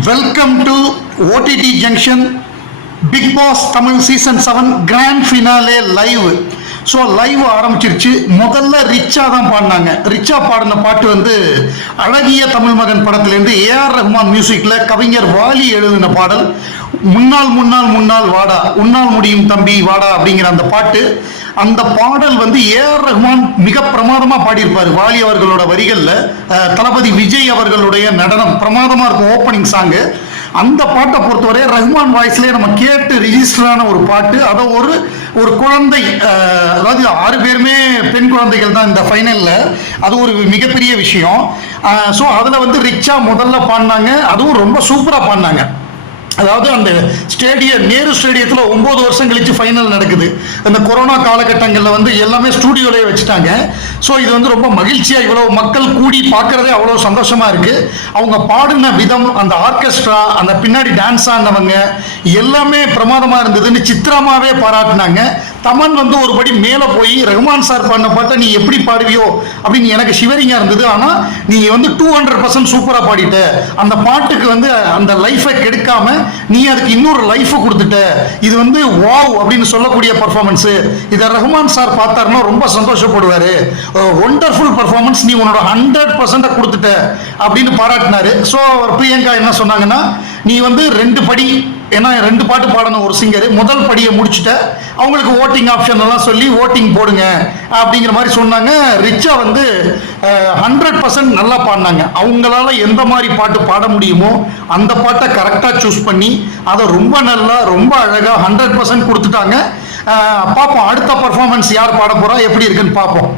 Welcome to OTT junction Bigg Boss Tamil season 7 grand finale live. So live ஆரம்பிச்சிருச்சு. முதல்ல ரிச்சா தான் பாடினாங்க. ரிச்சா பாடின பாட்டு வந்து அழகிய தமிழ் மகன் படத்துலேருந்து ஏஆர் ரஹ்மான் மியூசிக்கில் கவிஞர் வாலி எழுதின பாடல். முன்னால் முன்னால் முன்னால் வாடா, உன்னால் முடியும் தம்பி வாடா அப்படிங்கிற அந்த பாட்டு. அந்த பாடல் வந்து ஏஆர் ரஹ்மான் மிக பிரமாதமாக பாடியிருப்பார். வாலி அவர்களோட வரிகளில் தளபதி விஜய் அவர்களுடைய நடனம் பிரமாதமாக இருக்கும். ஓப்பனிங் சாங்கு அந்த பாட்டை பொறுத்தவரை ரஹ்மான் வாய்ஸ்லேயே நம்ம கேட்டு ரிஜிஸ்டரான ஒரு பாட்டு. அதை ஒரு குழந்தை, அதாவது 6 பேருமே பெண் குழந்தைகள் தான் இந்த ஃபைனலில். அது ஒரு மிகப்பெரிய விஷயம். ஸோ அதில் வந்து ரிச்சா முதல்ல பாடினாங்க. அதுவும் ரொம்ப சூப்பராக பாடினாங்க. அதாவது அந்த நேரு ஸ்டேடியத்தில் 9 வருஷம் கழிச்சு ஃபைனல் நடக்குது. அந்த கொரோனா காலகட்டங்களில் வந்து எல்லாமே ஸ்டூடியோலேயே வச்சுட்டாங்க. ஸோ இது வந்து ரொம்ப மகிழ்ச்சியாக இவ்வளோ மக்கள் கூடி பார்க்குறதே அவ்வளோ சந்தோஷமாக இருக்குது. அவங்க பாடின விதம், அந்த ஆர்கெஸ்ட்ரா, அந்த பின்னாடி டான்ஸ் ஆனவங்க எல்லாமே பிரமாதமாக இருந்ததுன்னு சித்திரமாகவே பாராட்டினாங்க. தமன் வந்து ஒரு படி மேலே போய் ரஹ்மான் சார் பாடின பாட்டை நீ எப்படி பாடுவியோ அப்படின்னு எனக்கு ஷிவரிங்காக இருந்தது. ஆனால் நீ வந்து 200% சூப்பராக பாடிட்ட. அந்த பாட்டுக்கு வந்து அந்த லைஃபை கெடுக்காம நீ அதுக்கு இன்னொரு லைஃபை கொடுத்துட்ட. இது வந்து வாவ் அப்படின்னு சொல்லக்கூடிய பர்ஃபார்மன்ஸு. இதை ரஹ்மான் சார் பார்த்தாருன்னா ரொம்ப சந்தோஷப்படுவார். ஒண்டர்ஃபுல் பர்ஃபார்மன்ஸ், நீ உன்னோட 100% கொடுத்துட்ட அப்படின்னு பாராட்டினாரு. ஸோ பிரியங்கா என்ன சொன்னாங்கன்னா, நீ வந்து 2 படி, ஏன்னா 2 பாட்டு பாடணும் ஒரு சிங்கர், முதல் படியை முடிச்சுட்ட, அவங்களுக்கு ஓட்டிங் ஆப்ஷன் எல்லாம் சொல்லி ஓட்டிங் போடுங்க அப்படிங்கிற மாதிரி சொன்னாங்க. ரிச்சா வந்து 100% நல்லா பாடினாங்க. அவங்களால எந்த மாதிரி பாட்டு பாட முடியுமோ அந்த பாட்டை கரெக்டாக சூஸ் பண்ணி அதை ரொம்ப நல்லா ரொம்ப அழகாக 100% கொடுத்துட்டாங்க. பார்ப்போம் அடுத்த பர்ஃபார்மன்ஸ் யார் பாட போகிறா, எப்படி இருக்குன்னு பார்ப்போம்.